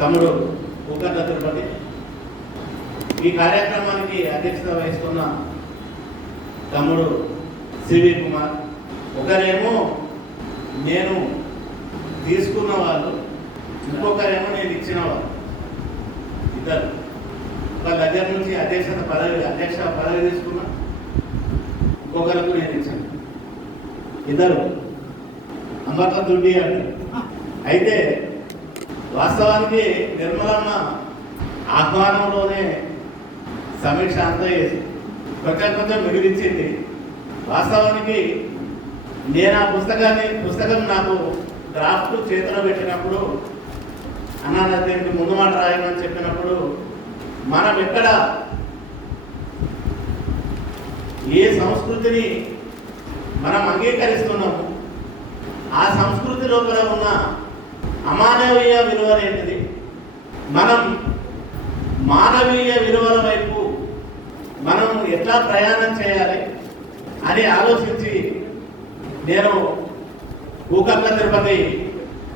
తమ్ముడు కూకట్ల తిరుపతి. ఈ కార్యక్రమానికి అధ్యక్షత వహిస్తున్న తమ్ముడు సివి కుమార్. ఒకరేమో నేను తీసుకున్న వాళ్ళు, ఇంకొకరేమో నేను ఇచ్చిన వాళ్ళు. ఇద్దరు ఒక దగ్గర నుంచి అధ్యక్ష పదవి తీసుకున్నా, ఇంకొకరికి నేను ఇచ్చాను. ఇద్దరు అమ్మక దుడ్డి అంటారు. అయితే వాస్తవానికి నిర్మలమ్మ ఆహ్వానంలోనే సమీక్ష అంతా చేసి కొంచెం మిగిలించింది. వాస్తవానికి నేను ఆ పుస్తకం నాకు డ్రాఫ్ట్ చేతిలో పెట్టినప్పుడు, అన్న దీనికి ముందు మాట రాయమని చెప్పినప్పుడు, మనం ఎక్కడ ఏ సంస్కృతిని మనం అంగీకరిస్తున్నాము, ఆ సంస్కృతి లోపల ఉన్న అమానవీయ విలువలు ఏంటిది, మనం మానవీయ విలువల వైపు మనం ఎట్లా ప్రయాణం చేయాలి అని ఆలోచించి నేను కూకట్ల తిరుపతి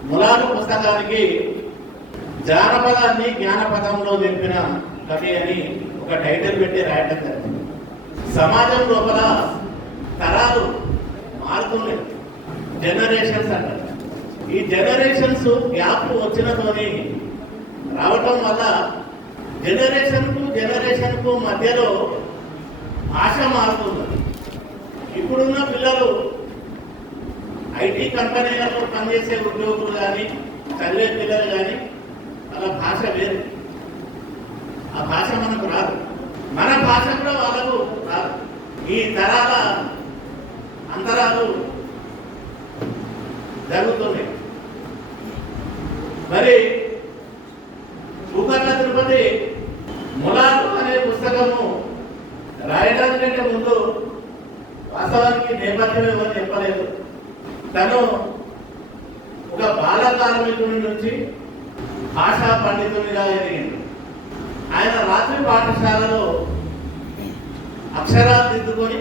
ములాడు పుస్తకానికి జానపదాన్ని జ్ఞానపదంలో నింపిన కవి అని ఒక టైటిల్ పెట్టి రాయటం జరిగింది. సమాజం లోపల తరాలు మారుతున్నాయి, జనరేషన్స్ అంటారు. ఈ జనరేషన్స్ గ్యాప్ వచ్చినతోని రావటం వల్ల జనరేషన్కు మధ్యలో భాష మారుతుంది. ఇప్పుడున్న పిల్లలు ఐటీ కంపెనీలలో పనిచేసే ఉద్యోగులు కానీ, చదివే పిల్లలు కానీ, వాళ్ళ భాష వేరు. ఆ భాష మనకు రాదు, మన భాష కూడా వాళ్ళకు రాదు. ఈ తరాల అంతరాలు జరుగుతున్నాయి. మరి కూకట్ల తిరుపతి ములాడు అనే పుస్తకము రాయడానికంటే ముందు వాస్తవానికి నేపథ్యం ఏమని చెప్పలేదు. తను ఒక బాల కార్మికుడి నుంచి భాషా పండితునిగా ఎదిగింది. ఆయన రాత్రి పాఠశాలలో అక్షరాలు దిద్దుకొని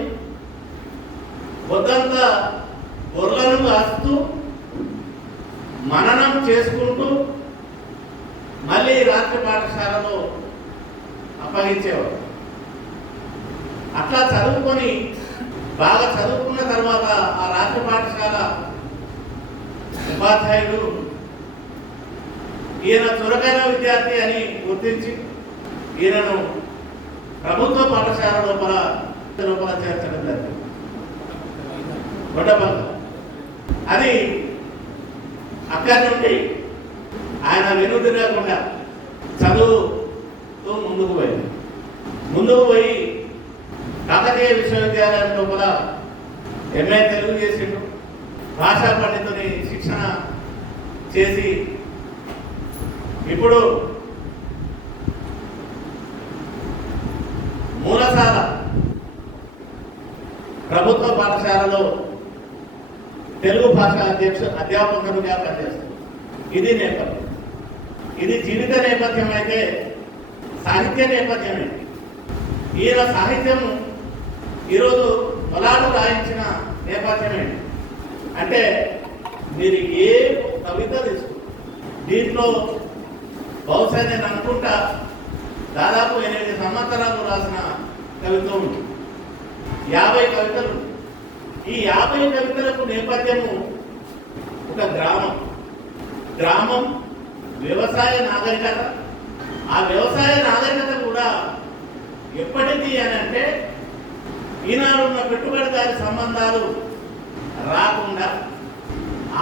పొద్దంతా గొర్రెలను కాస్తూ మననం చేసుకుంటూ మళ్ళీ రాత్రి పాఠశాలలో అప్పగించేవాడు. అట్లా చదువుకొని బాగా చదువుకున్న తర్వాత ఆ రాత్రి పాఠశాల ఉపాధ్యాయుడు ఈయన చురుకైన విద్యార్థి అని గుర్తించి ఈయనను ప్రభుత్వ పాఠశాల లోపల చేర్చడం జరిగింది. గొడ్డపల్లి. అది అక్కడి నుండి ఆయన వెనుదిరగకుండా చదువుతూ ముందుకు పోయి కాకతీయ విశ్వవిద్యాలయం లోపల ఎంఏ తెలుగు చేసిండు. భాషా పండితుని శిక్షణ చేసి ఇప్పుడు మూలసాల ప్రభుత్వ పాఠశాలలో తెలుగు భాష అధ్యాపకునిగా పనిచేస్తుంది. ఇది నేపథ్యం. ఇది జీవిత నేపథ్యం అయితే సాహిత్య నేపథ్యమే. ఈయన సాహిత్యం ఈరోజు ములాడు రాయించిన నేపథ్యమే. అంటే మీరు ఏ కవిత తీసుకో, దీంట్లో బహుశా నేను అనుకుంటా దాదాపు 8 సంవత్సరాలు రాసిన కవిత ఉంది. 50 కవితలు. ఈ 50 కవితలకు నేపథ్యము ఒక గ్రామం వ్యవసాయ నాగరికత. ఆ వ్యవసాయ నాగరికత కూడా ఎప్పటిది అని అంటే ఈనాడు ఉన్న పెట్టుబడిదారి సంబంధాలు రాకుండా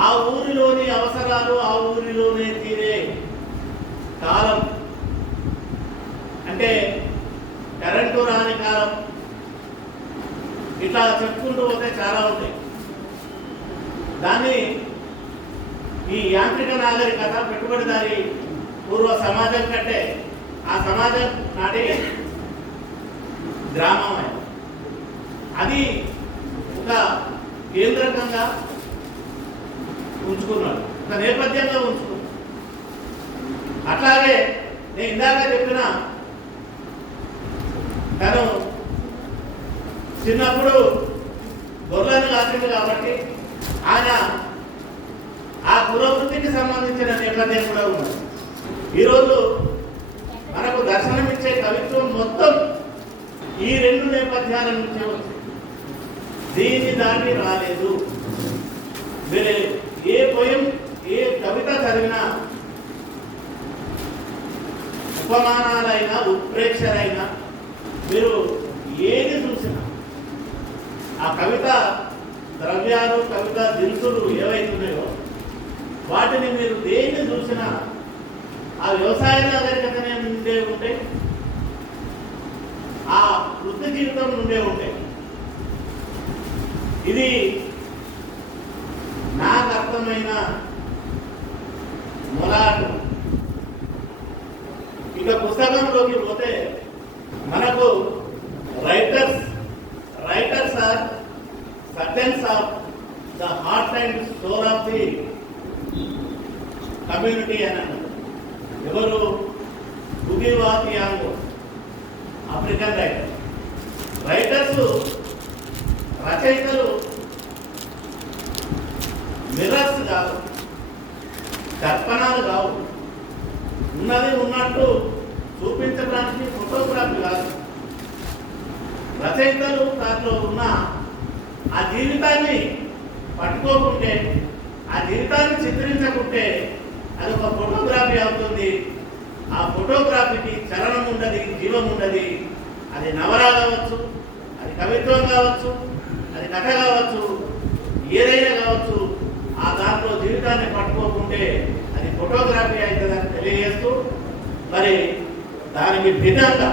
ఆ ఊరిలోని అవసరాలు ఆ ఊరిలోనే తీరే కాలం, అంటే కరెంటు రాని కాలం, ఇట్లా చెప్పుకుంటూ పోతే చాలా ఉంటాయి. దాన్ని ఈ యాంత్రిక నాగరికత పెట్టుబడిదారి పూర్వ సమాజం కంటే ఆ సమాజం నాటి గ్రామం అది ఒక కేంద్రకంగా ఉంచుకున్నాడు, ఒక నేపథ్యంగా ఉంచుకున్నాడు. అట్లాగే నేను ఇందాక చెప్పిన తను చిన్నప్పుడు గొర్రెలను కాసింది కాబట్టి ఆయన ఆ కులవృత్తికి సంబంధించిన నేపథ్యం కూడా ఉన్నది. ఈరోజు మనకు దర్శనమిచ్చే కవిత్వం మొత్తం ఈ రెండు నేపథ్యాల నుంచే వచ్చింది. దీన్ని దాన్ని రాలేదు. మీరు ఏ పోయం ఏ కవిత చదివినా, ఉపమానాలైనా ఉత్ప్రేక్షలైనా, మీరు ఏది చూసినా ఆ కవిత ద్రవ్యాలు, కవిత దినుసులు ఏవైతున్నాయో వాటిని మీరు దేన్ని చూసినా ఆ వ్యవసాయ నాగరికతనే నుండే ఉంటాయి, ఆ వృత్తి జీవితం నుండే ఉంటాయి. ఇది నాకు అర్థమైన మొలాటు. ఇక పుస్తకంలోకి పోతే మనకు writers are certains of the heart and soul of the community అని అన్నారు. ఎవరు? బుగివా థియాంగో, ఆఫ్రికన్ రైటర్స్ రచయితలు మిర్రర్స్ కావు, దర్పణాలు కావు. ఉన్నది ఉన్నట్టు చూపించడానికి ఫోటోగ్రఫీ కాదు. రచయితలు దాంట్లో ఉన్న ఆ జీవితాన్ని పట్టుకోకుంటే, ఆ జీవితాన్ని చిత్రించకుంటే అది ఒక ఫోటోగ్రఫీ అవుతుంది. ఆ ఫోటోగ్రఫీకి చలనం ఉండదు, జీవం ఉండదు. అది నవల కావచ్చు, అది కవిత్వం కావచ్చు, అది కథ కావచ్చు, ఏదైనా కావచ్చు. ఆ దాంట్లో జీవితాన్ని పట్టుకోకుంటే అది ఫోటోగ్రఫీ అవుతుందని తెలియజేస్తూ, మరి దానికి భిన్నంగా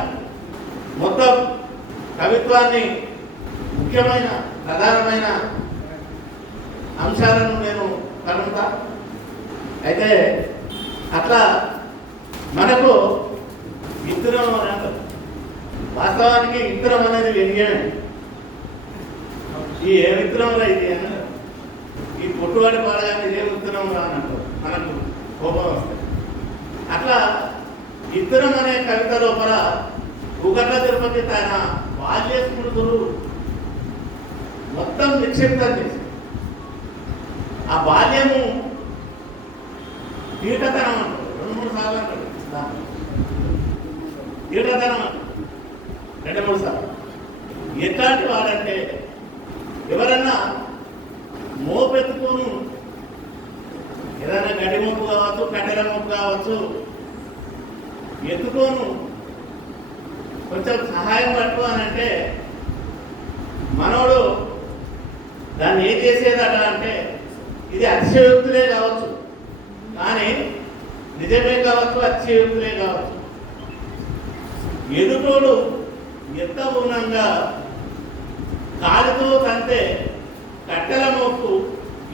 మొత్తం కవిత్వాన్ని ముఖ్యమైన ప్రధానమైన అంశాలను నేను కనుంటా. అయితే అట్లా మనకు విత్తనం అని అంటారు. వాస్తవానికి విత్తనం అనేది వెలిగాడు. ఈ ఏ విత్తనంలో ఇది అన్నారు, ఈ పొట్టువాడి పాడగానే ఇదే విత్తనం రానంటారు, మనకు కోపం వస్తుంది. అట్లా విత్తనం అనే కవిత లోపల భూగర్భ తిరుపతి తన బాల్య స్మృతులు మొత్తం నిక్షిప్తం చేసి, ఆ బాల్యము తీటతనం అంటారు. 2-3 సార్లు అంటారు. తీటతనం అంటారు 2-3 సార్లు. ఎట్లాంటి వాడంటే, ఎవరన్నా మోపెత్తుకోను, ఏదైనా గడ్డి మొక్కు కావచ్చు, కట్టెల మొక్కు కావచ్చు, ఎత్తుకోను కొంచెం సహాయం పట్టు అని అంటే మనోడు దాన్ని ఏం చేసేదట అంటే, ఇది అతిశయోక్తులే కావచ్చు, కానీ నిజమే కావచ్చు, అతిశయోక్తులే కావచ్చు. ఎదుటోడు ఎంత పూర్ణంగా కాలుతో తంతే కట్టెల మొక్కు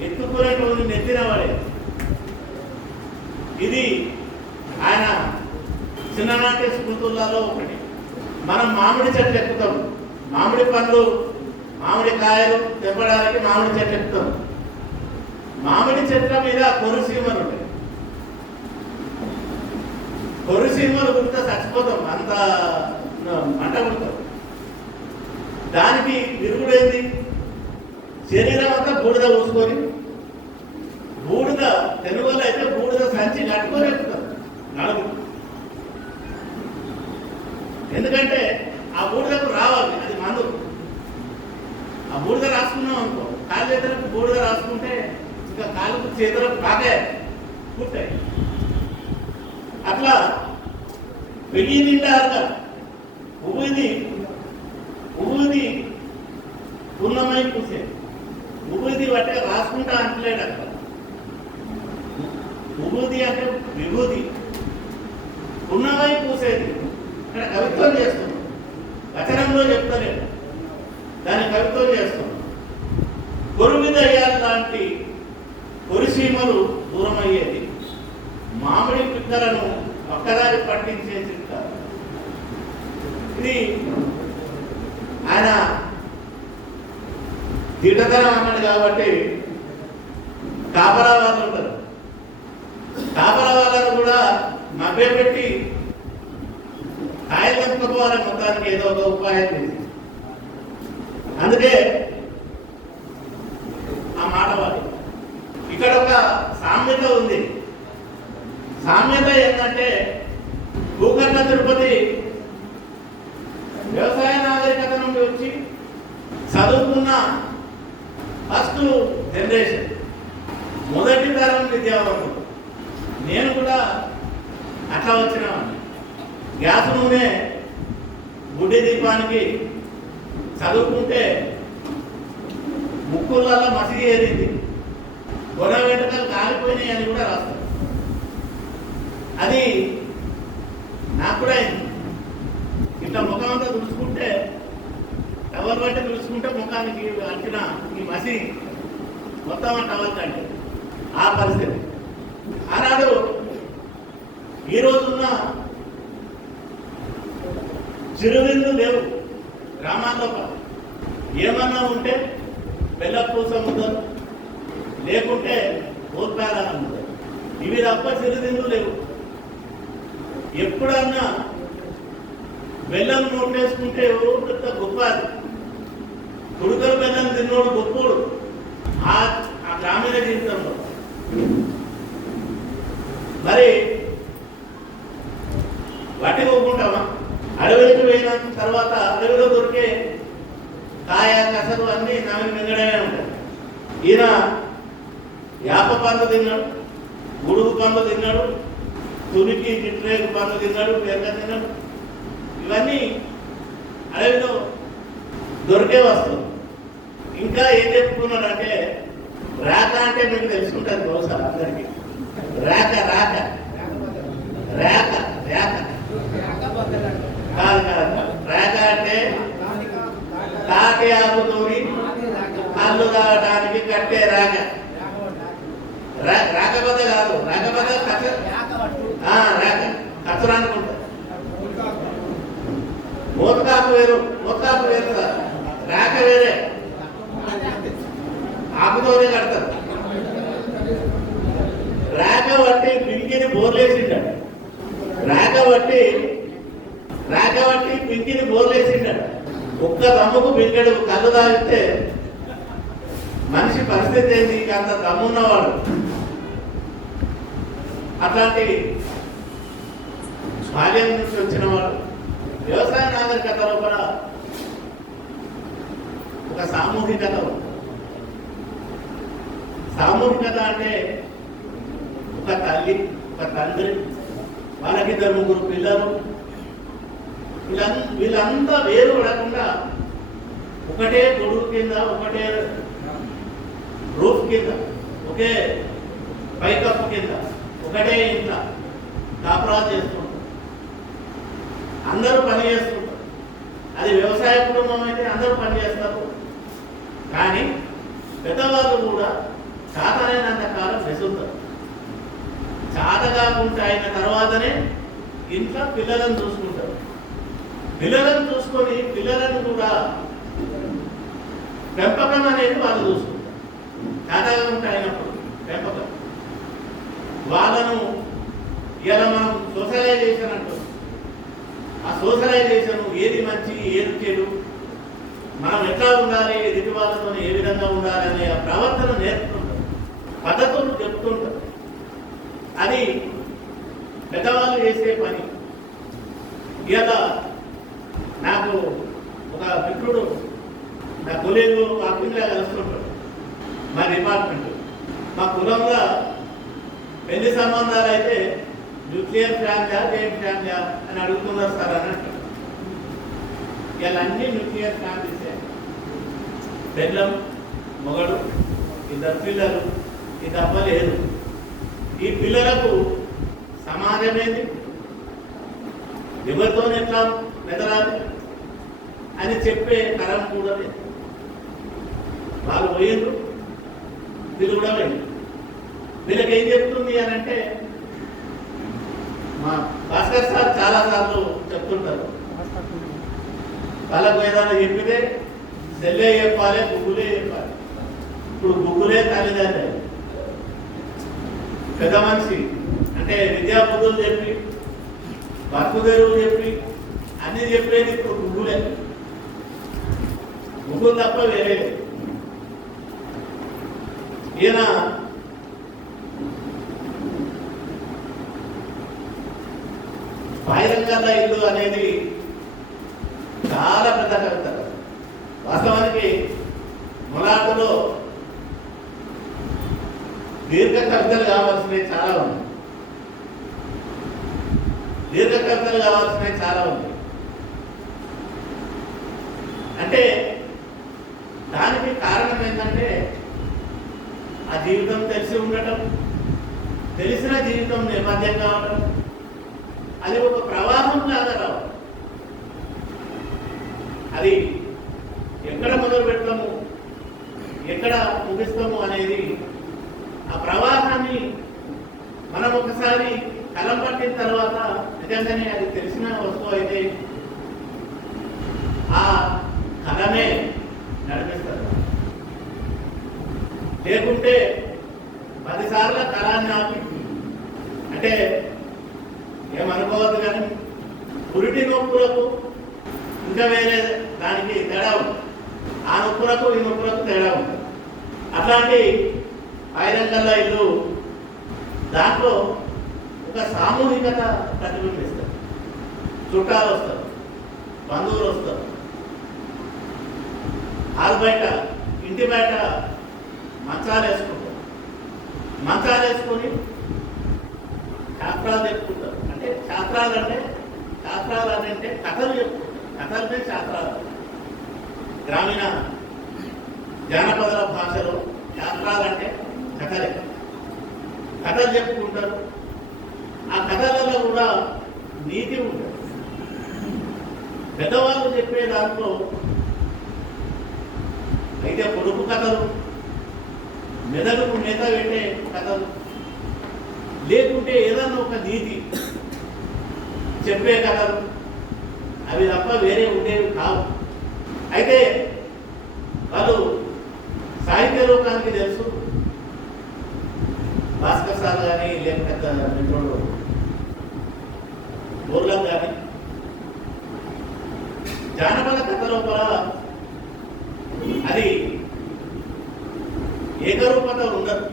ఎత్తుకునేటువంటి నెత్తినవాడే. ఇది ఆయన చిన్ననాటి స్మృతులలో ఒకటి. మనం మామిడి చెట్లు ఎక్కుతాం, మామిడి పండ్లు, మామిడి కాయలు తెప్పడానికి మామిడి చెట్లు ఎక్కుతాం. మామిడి చెట్ల మీద కొరుసీమలు ఉంటాయి. కొరుసీమలు కుడితే చచ్చిపోతాం, అంత మంట కుడతాం. దానికి విరుగుడైంది, శరీరం అంతా బూడిద పూసుకొని, బూడిద తెలుగులో అయితే బూడిద సంచి కట్టుకొని ఎక్కుతాం నడుము. ఎందుకంటే ఆ బూడిదకు రావాలి, అది మందు. ఆ బూడిద రాసుకున్నాం అనుకో, కాలు చేతులకు బూడిద రాసుకుంటే ఇంకా కాలుకు చేతులకు బాగా పుట్టాయి. అట్లా వెయ్యి నిండారుగా ఉబుది పూర్ణమై పూసే. ఉబుది బట్టే రాసుకుంటా అంటలేడు అక్కడ. ఉబుది అంటే విభూది, పూర్ణమై పూసేది. ఇక్కడ కవిత్వం చేస్తున్నాం, వచనంలో చెప్తలేదు, దాన్ని కవిత్వం చేస్తున్నాం. కొరువిదయ్యాలు లాంటి కొరిసీమలు దూరమయ్యేది, మామిడి పిక్కలను ఒక్కదారి పట్టించే చిట్టారు. ఇది ఆయన తీటతనం అన్నాడు కాబట్టి కాపలా వాళ్ళు ఉంటారు. కాపలా వాళ్ళను కూడా మభ్యపెట్టి కాయలు కలుపుకోవాలని మొత్తానికి ఏదో ఒక ఉపాయం చేసి, అందుకే ఆ మాట వాడి. ఇక్కడ ఒక సామెత ఉంది. సామ్యత ఏంటంటే భూకర్ణ తిరుపతి వ్యవసాయ నాగరికత నుండి వచ్చి చదువుకున్న ఫస్ట్ జనరేషన్, మొదటి తరం విద్యావంతులు. నేను కూడా అట్లా వచ్చిన గ్యాస్ నూనె గుడ్డి దీపానికి చదువుకుంటే ముక్కులలో మసిగి ఏరింది, గొడవ వెంటకలు కాలిపోయినాయి అని కూడా రాస్తాను. అది నాకు కూడా అయింది. ఇట్లా ముఖం అంతా తుడుచుకుంటే, టవల్ బట్టి తుడుచుకుంటే ముఖానికి అంటిన ఈ మసి మొత్తం టవల్ కంటే ఆ పరిస్థితి. ఆనాడు ఈ రోజున్న చిరువిందు లేవు గ్రామాల్లో. ఏమన్నా ఉంటే బెల్లపూస ముద్దలు, లేకుంటే ఓత్పాదాలు ముద్దలు, ఇవి తప్ప చిరుదిండ్లు లేవు. ఎప్పుడన్నా బెల్లం నోటేసుకుంటే ఎవరు పెద్ద గొప్ప, కుడుకలు బెల్లం తిన్నోడు గొప్పోడు ఆ గ్రామీణ జీవితంలో. మరి వాటి ఒప్పుకుంటామా? అడవికి పోయిన తర్వాత అడవిలో దొరికే కాయ కసరు అన్నీ నవ్వి మింగడమే ఉంటాయి. ఈయన యాప పండు తిన్నాడు, గుడుగు పండు తిన్నాడు, తునికి గిట్రేగు పండు తిన్నాడు, పెరగ తిన్నాడు. ఇవన్నీ అడవిలో దొరికే వస్తువు. ఇంకా ఏం చెప్పుకున్నాడంటే, రాక అంటే మీకు తెలుసుకుంటారు బహుశా అందరికీ. రాక రాక రాక రాక కాదు కాదు. రాక అంటే తాటి ఆకుతోని కళ్ళు తాగడానికి కట్టే రాక. రాకపోత కాదు, రాకపోత రాక కచ్చరానుకుంటా. మోతకాకు వేరు, మోతకాకు వేరు కదా, రాక వేరే, ఆకుతోనే కడతారు. రాక బట్టి పింకిని బోర్లేసిండాడు, రాక బట్టి పింకిని బోర్లేసిండాడు. ఒక్క దమ్ముకు పింకెడు కళ్ళు తాగితే మనిషి పరిస్థితి ఏంటి? అంత దమ్మున్నవాడు. అట్లాంటి బాల్యం నుంచి వచ్చిన వాడు వ్యవసాయ నాగరికతలో కూడా ఒక సామూహికత. సామూహికత అంటే ఒక తల్లి, ఒక తండ్రి, వాళ్ళకి 2-3 పిల్లలు, వీళ్ళంతా వేరు పడకుండా ఒకటే గొడుగు కింద, ఒకటే రూఫ్ కింద, ఒకే పైకప్పు కింద, ఒకటే ఇంట్లో కాపురాలు చేస్తుంటారు. అందరూ పని చేస్తుంటారు. అది వ్యవసాయ కుటుంబం అయితే అందరూ పని చేస్తారు. కానీ పెద్దవాళ్ళు కూడా చాతనైనంత కాలం వెసులుతారు. చాత కాకుండా అయిన తర్వాతనే ఇంట్లో పిల్లలను చూసుకుంటారు. పిల్లలను చూసుకొని పిల్లలను కూడా పెంపకం అనేది వాళ్ళు చూసుకుంటారు. చాతగా అయినప్పుడు పెంపకం వాళ్ళను ఇలా మనం సోషలైజేషన్ అంటాం. ఆ సోషలైజేషన్ ఏది మంచి ఏది చెడు, మనం ఎట్లా ఉండాలి, ఎదుటి వాళ్ళతో ఏ విధంగా ఉండాలి అనే ఆ ప్రవర్తన నేర్పుతుంటారు, పద్ధతులు చెప్తుంటారు. అది పెద్దవాళ్ళు చేసే పని. ఇలా నాకు ఒక మిత్రుడు, నా కొలీగు అగ్నిలా కలుస్తుంటాడు. మా డిపార్ట్మెంట్, మా కులంలో పెళ్లి సంబంధాలు అయితే న్యూక్లియర్ ఫ్యామిలీ, జైన్ ఫ్యామిలీ అని అడుగుతున్నారు సార్ అని అంటారు. ఇలా అన్ని న్యూక్లియర్ ఫ్యామిలీసే. పెళ్ళం, మొగడు, 2 పిల్లలు, ఇది తప్ప లేదు. ఈ పిల్లలకు సమాజమేది, ఎవరితో ఎట్లా మెదలాలి అని చెప్పే తరం కూడా లేదు. వాళ్ళు పోయిండ్రు, వీళ్ళు కూడా పోయిండ్రు. వీళ్ళకి ఏం చెప్తుంది అని అంటే, మా భాస్కర్ సార్ చాలాసార్లు చెప్తుంటారు, వాళ్ళకు ఏదైనా చెప్పితే సెల్లే చెప్పాలి, గుగ్గులే చెప్పాలి. ఇప్పుడు గుగ్గులే తల్లిదండ్రులు, పెద్ద మనిషి అంటే విద్యాబుద్ధులు చెప్పి, బతుకుదెరువు చెప్పి అన్ని చెప్పేది ఇప్పుడు గుగ్గులే. గుగ్గులు తప్ప వేరే. ఈయన బహిరంగ ఇల్లు అనేది చాలా పెద్ద కవిత. వాస్తవానికి మొలాటలో దీర్ఘ కవితలు కావాల్సినవి చాలా ఉంది. దీర్ఘ కవితలు కావాల్సినవి చాలా ఉంది. అంటే దానికి కారణం ఏంటంటే ఆ జీవితం తెలిసి ఉండటం, తెలిసిన జీవితం నేపథ్యం కావడం, అది ఒక ప్రవాహం లాగా రావడం. అది ఎక్కడ మొదలు పెడతాము, ఎక్కడ ముగిస్తాము అనేది ఆ ప్రవాహాన్ని మనం ఒకసారి కలం పట్టిన తర్వాత నిజంగానే అది తెలిసిన వస్తువు అయితే ఆ కలమే నడిపిస్తారు. లేకుంటే 10 సార్ల కళాన్ని ఆపి, అంటే ఏమనుకోవద్దు కానీ పురిటి నొప్పులకు ఇంకా వేరే దానికి తేడా ఉంది. ఆ నొప్పులకు ఈ నొప్పులకు తేడా ఉంటుంది. అట్లాంటి బహిరంగ ఇల్లు దాంట్లో ఒక సామూహికత ప్రతిబింబిస్తారు. చుట్టాలు వస్తారు, బంధువులు వస్తారు, ఆరు బయట ఇంటి బయట మంచాలు వేసుకుంటారు. మంచాలు వేసుకొని శాస్త్రాలు చెప్పుకుంటారు. అంటే శాస్త్రాలు అంటే కథలు చెప్పుకుంటారు. కథలనే శాస్త్రాలు. గ్రామీణ జానపద భాషలో శాస్త్రాలు అంటే కథలే. కథలు చెప్పుకుంటారు. ఆ కథలలో కూడా నీతి ఉంటుంది. పెద్దవాళ్ళు చెప్పే దాంట్లో అయితే పొడుపు కథలు, మెదడుకు మేత పెట్టే కథలు, లేకుంటే ఏదన్నా ఒక నీతి చెప్పే కథలు, అవి తప్ప వేరే ఉండేవి కావు. అయితే వాళ్ళు సాహిత్య లోకానికి తెలుసు. భాస్కర్ సార్ కానీ లేకపోతే మిత్రుడు బోర్లం కానీ జానపద కథ లోపల అది ఏకరూపత ఉండదు.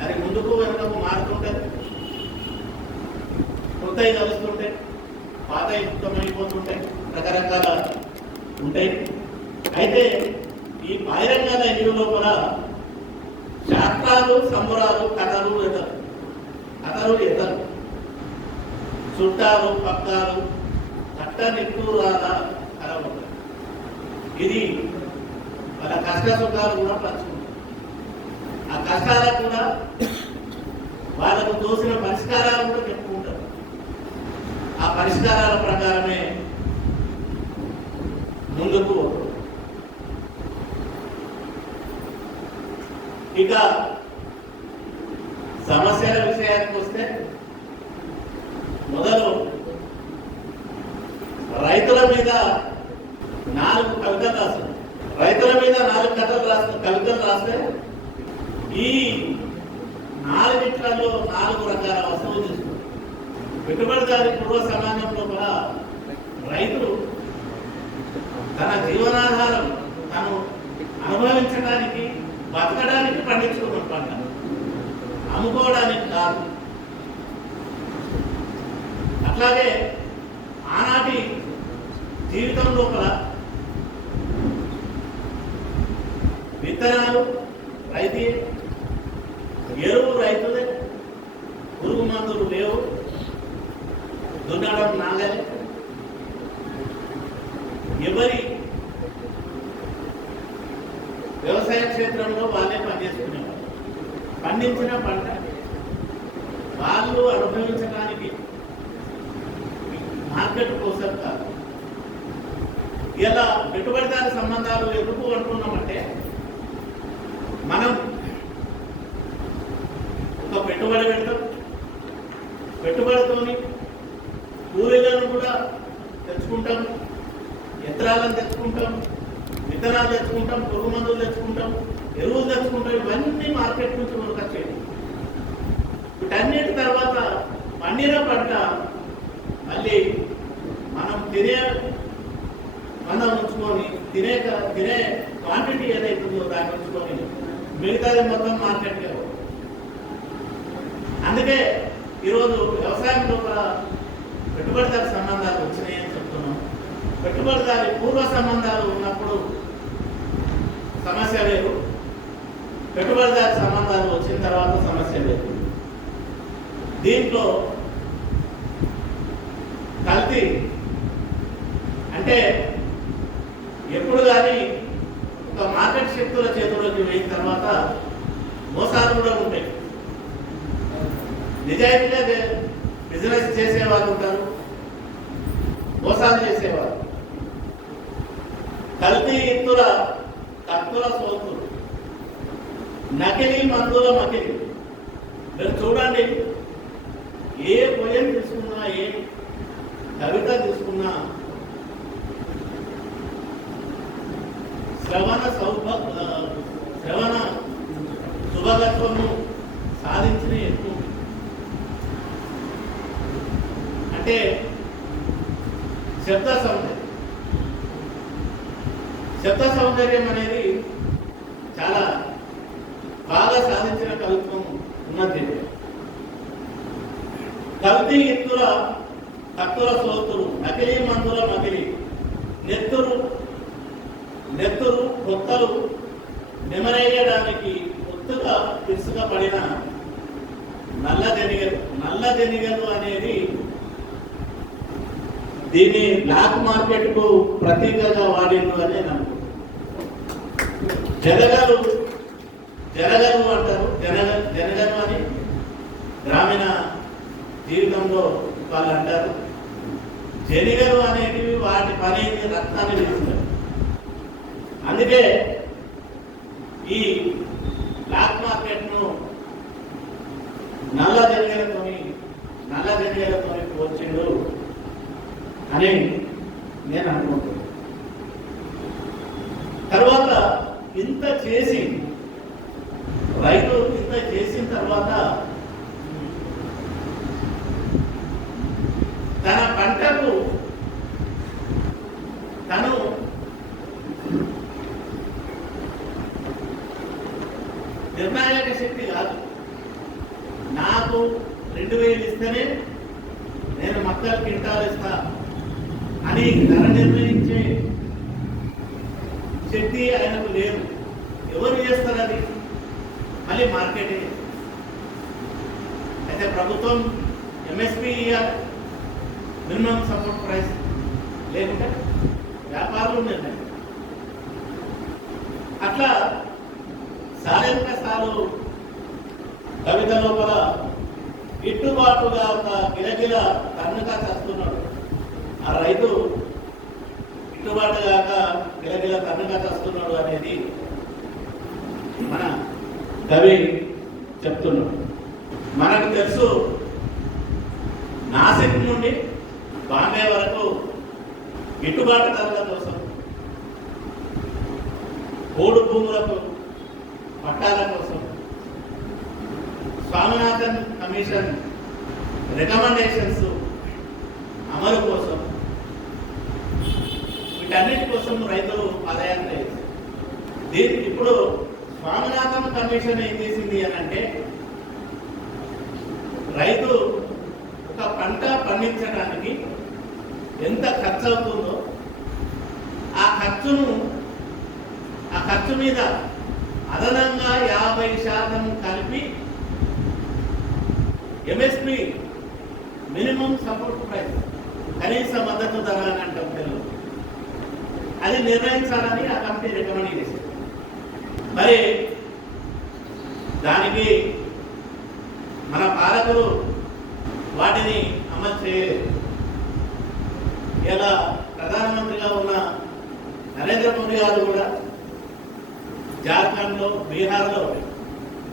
అది ముందుకు వెనుకకు మారుతుంటుంది. కొత్తవి కలుస్తుంటాయి, పాతవి ముక్తమైపోతుంటాయి, రకరకాల ఉంటాయి. అయితే ఈ బహిరంగ ఇల్లు లోపల శాస్త్రాలు, సంబరాలు, కథలు ఎతలు, చుట్టాలు, పక్కాలు, కట్ట నిట్టూరాల కథ ఉంటుంది. ఇది వాళ్ళ కష్ట సుఖాలు కూడా పంచుకుంటారు. ఆ కష్టాలకు కూడా వాళ్ళకు తోసిన పరిష్కారాలు కూడా చెప్పుకుంటారు. ఆ పరిష్కారాల ప్రకారమే ముందుకు పోతారు. ఇక సమస్యల విషయానికి వస్తే మొదలు రైతుల మీద 4 కవితలు రాస్తారు. రైతుల మీద 4 కవితలు రాస్తే ఈ 4 రకాల వస్తువులు తీసుకుంటారు. పెట్టుబడిదారి పూర్వ సమాజంలో కూడా రైతులు తన జీవనాధారం తను అనుభవించడానికి, బతకడానికి పండించుకున్న పంట, అమ్ముకోవడానికి కాదు. అట్లాగే ఆనాటి జీవితం లోపల విత్తనాలు రైతే, ఎరువు రైతులే, పురుగు మందులు లేవు, దున్నడం నాగలే. ఎవరి వ్యవసాయ క్షేత్రంలో వాళ్ళే పనిచేసుకునేవారు. పండించిన పంట వాళ్ళు అనుభవించడానికి, మార్కెట్ కోసం కాదు. ఇలా పెట్టుబడిదారి సంబంధాలు ఎందుకు అనుకున్నామంటే, మనం ఒక పెట్టుబడి పెడతాం, పెట్టుబడితోని కూలీలను కూడా తెచ్చుకుంటాం, యంత్రాలను తెచ్చుకుంటాం, విత్తనాలు తెచ్చుకుంటాం, పురుగు మందులు తెచ్చుకుంటాం, ఎరువులు తెచ్చుకుంటాం. ఇవన్నీ మార్కెట్ నుంచి మనకు వచ్చేది. వీటన్నిటి తర్వాత పండిన పంట మళ్ళీ మనం తినే మనం ఉంచుకొని, తినే క్వాంటిటీ ఏదైతుందో దాన్ని ఉంచుకొని మిగతాది మొత్తం మార్కెట్కే. అందుకే ఈరోజు వ్యవసాయం లోపల పెట్టుబడిదారి సంబంధాలు వచ్చినాయని చెప్తున్నాం. పెట్టుబడిదారి పూర్వ సంబంధాలు ఉన్నప్పుడు సమస్య లేదు, పెట్టుబడిదారి సంబంధాలు వచ్చిన తర్వాత సమస్య లేదు. దీంట్లో కల్తీ అంటే ఎప్పుడు కానీ ఒక మార్కెట్ శక్తుల చేతుల్లోకి పోయిన తర్వాత మోసాలు కూడా ఉంటాయి. నిజాయితీగా బిజినెస్ చేసేవాళ్ళు ఉంటారు, మోసాలు చేసేవారు. కల్తీ ఇత్తుల కత్తుల సోతులు, నకిలీ మందుల మకిలి. మీరు చూడండి, ఏ పోయం తీసుకున్నా, ఏ కవిత తీసుకున్నా శ్రవణ శుభగత్వము సాధించిన ఎక్కువ. అంటే శబ్ద సౌందర్యం అనేది చాలా బాగా సాధించిన కవిత్వం ఉన్నది. కల్తీ ఇత్తుల కత్తుల సోతులు, నకిలీ మందుల మకిలి, నెత్తురు కొత్తలు నెమరేయడానికి కొత్తగా తీసుకపడిన నల్లదెనిగలు అనేది దీన్ని బ్లాక్ మార్కెట్ కు ప్రతీకగా వాడిండు అని నేను అనుకుంటున్నాను. జరగలు అంటారు, జనగలు అని గ్రామీణ జీవితంలో వాళ్ళు అంటారు. జనిగలు అనేటివి వాటి పని రక్తాన్ని తీసుకుంటారు. అందుకే ఈ బ్లాక్ మార్కెట్ ను నల్ల జనిగలతో పోల్చిండు అని నేను అనుకుంటున్నాను. తర్వాత ఇంత చేసి రైతు ఇంత చేసిన తర్వాత తన పంటకు తను నిర్ణాయక శక్తి కాదు, నాకు 2000 ఇస్తేనే నేను మక్కలు కింటాలు ఇస్తా అని ధర నిర్ణయించే శక్తి ఆయనకు లేదు. ఎవరు చేస్తారు అది? మళ్ళీ మార్కెట్. అయితే ప్రభుత్వం ఎంఎస్పీ ఇవ్వాలి, మినిమం సపోర్ట్ ప్రైస్, లేకుంటే వ్యాపారులు నిర్ణయం. అట్లా సాలెంక సాలు కవిత లోపల గిట్టుబాటుగా ఒక గిలగిల కన్నుగా చేస్తున్నాడు. ఆ రైతు గిట్టుబాటు కాక గిలగిల కన్నుగా చేస్తున్నాడు అనేది మన కవి చెప్తున్నాడు. మనకు తెలుసు, నాసిక్ నుండి బాంబే వరకు గిట్టుబాటు ధరల కోసం, పోడు భూములకు పట్టాల కోసం, స్వామినాథన్ కమిషన్ రికమెండేషన్స్ అమలు కోసం, వీటన్నిటి కోసం రైతులు పాదయాత్ర చేశారు. దీనికి ఇప్పుడు స్వామినాథన్ కమిషన్ ఏం చేసింది అని అంటే, రైతు ఒక పంట పండించడానికి ఎంత ఖర్చు అవుతుందో ఆ ఖర్చు మీద అదనంగా 50% కలిపి ఎంఎస్పి మినిమం సపోర్ట్ ప్రైస్, కనీస మద్దతు ధర అని అంటాం తెలుగు, అది నిర్ణయించాలని ఆ కమిటీ రికమెండ్ చేసింది. మరి దానికి మన పాలకులు వాటిని అమలు చేయలేదు. ఇలా ప్రధానమంత్రిగా ఉన్న నరేంద్ర మోదీ గారు కూడా జార్ఖండ్లో, బీహార్లో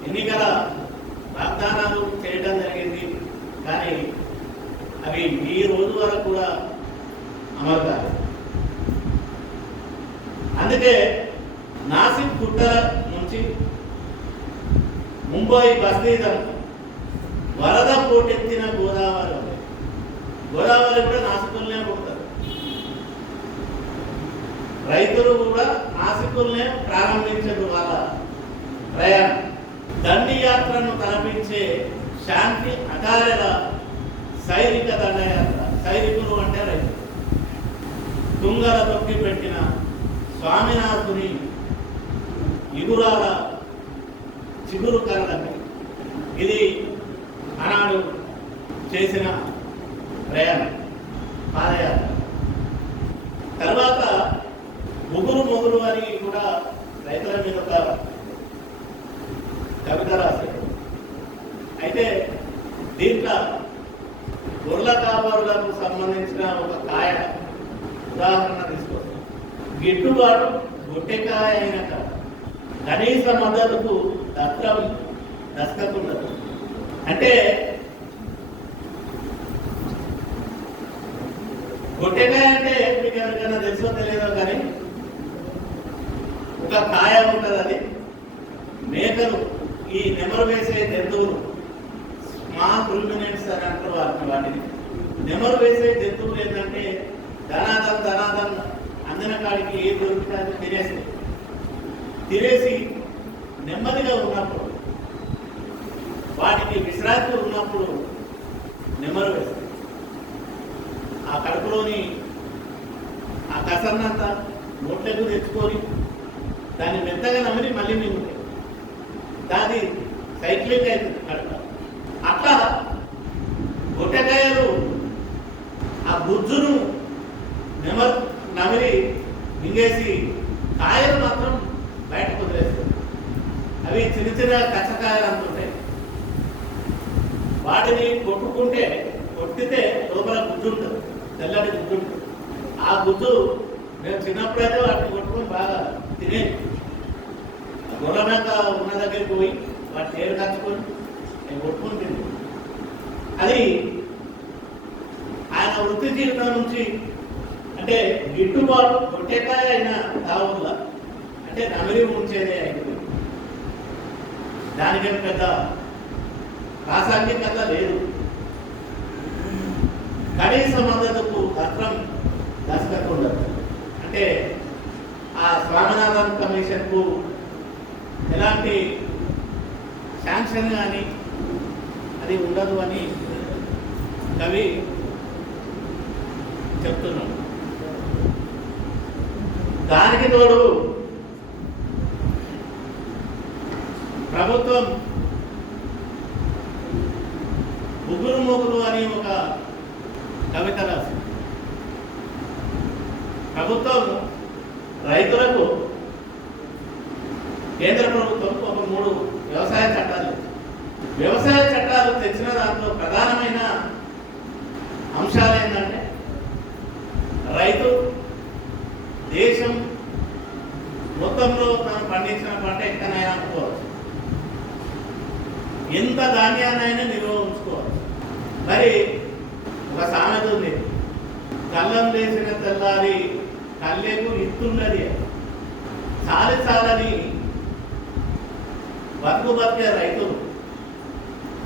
ఎన్నికల వాగ్దానాలు చేయడం జరిగింది, కానీ అవి ఈ రోజు వరకు కూడా అమలు కాదు. అందుకే నాసిక్ గుట్ట నుంచి ముంబై బస్తీ వరకు వరద పోటెత్తిన గోదావరి కూడా నాసికుల్నే పుడతారు. రైతులు కూడా నాసికుల్నే ప్రారంభించారు వాళ్ళ ప్రయాణం. దండి యాత్రను తలపించే శాంతి అకార్యల సైనిక దండయాత్ర, సైనికులు అంటే రైతు. తుంగల తొక్కి పెట్టిన స్వామినాథుని ఇగురాల చిగురు కరలకి ఇది ఆనాడు చేసిన ప్రయాణం, పాదయాత్ర. తర్వాత ముగురు మొగురు అని కూడా రైతుల మీద ఒక కవిత రాశారు. అయితే దీంట్లో గొర్రెల కాపరులకు సంబంధించిన ఒక కాయ ఉదాహరణ తీసుకొస్తాం. గిట్టుబాటు గొట్టెకాయ అయినాక కనీస మద్దతుకు దస్కతుండదు. అంటే గొట్టెకాయ అంటే మీకు ఎవరికైనా తెలుసో తెలియదో కానీ ఒక కాయ ఉంటుంది. అది మేకలు, ఈ నెమరు వేసే జంతువులు, స్మాల్ రూమినెంట్స్ అని అంటారు వాటిని. నెమరు వేసే జంతువులు ఏంటంటే ధనాదం అందిన కాడికి ఏ దొరికితే అది తినేసి నెమ్మదిగా ఉన్నప్పుడు, వాటికి విశ్రాంతి ఉన్నప్పుడు నెమరు వేస్తాయి. ఆ కడుపులోని ఆ కసరనంతా నోట్లకు తెచ్చుకొని దాన్ని మెత్తగా నమిలి మళ్ళీ మిగులుతాయి. దాని సైక్లింగ్ అవుతుంది కడుపు. అట్లా గొట్టెకాయలు ఆ గుజ్జును నమిలి మింగేసి కాయలు మాత్రం బయటకు వదిలేస్తాయి. అవి చిన్న చిన్న కచ్చకాయలు అంటుంటాయి. వాటిని కొట్టితే లోపల గుజ్జు ఉంటుంది, తెల్లటి గుజ్జు ఉంటుంది. ఆ గుజ్జు మేము చిన్నప్పుడైతే వాటిని కొట్టుకొని బాగా తినేది. గొర్రెనాక ఉన్న దగ్గరికి పోయి వాటి తేరు కచ్చుకొని నేను కొట్టుకొని తింది. అది ఆయన వృత్తి జీవితం నుంచి అంటే గిట్టుబాటు గొట్టెకాయ అయిన తావుల అంటే నమిలి ఉంచేదే అయిపోయింది. దానికేం పెద్ద ప్రాసంగికత లేదు. కనీస మద్దతుకు పత్రం దశకకుండదు. అంటే ఆ స్వామినాథన్ కమిషన్కు ఎలాంటి శాంక్షన్ కానీ అది ఉండదు అని కవి చెప్తున్నాడు. దానికి తోడు ప్రభుత్వం ముగ్గురు మొగురు అని ఒక కవిత రాసింది. ప్రభుత్వం రైతులకు కేంద్ర ప్రభుత్వం ఒక 3 వ్యవసాయ చట్టాలు తెచ్చిన దాంట్లో ప్రధానమైన అంశాలు ఏంటంటే రైతు దేశం మొత్తంలో తాను పండించిన పంట ఎక్కడైనా అమ్ముకోవచ్చు, ఎంత ధాన్యాన్నైనా నిల్వ ఉంచుకోవచ్చు. మరి ఒక సామెత ఉంది, కళ్ళం వేసిన తెల్లారి కళ్ళేకు ఇత్తున్నది. చాలని బతికే రైతులు,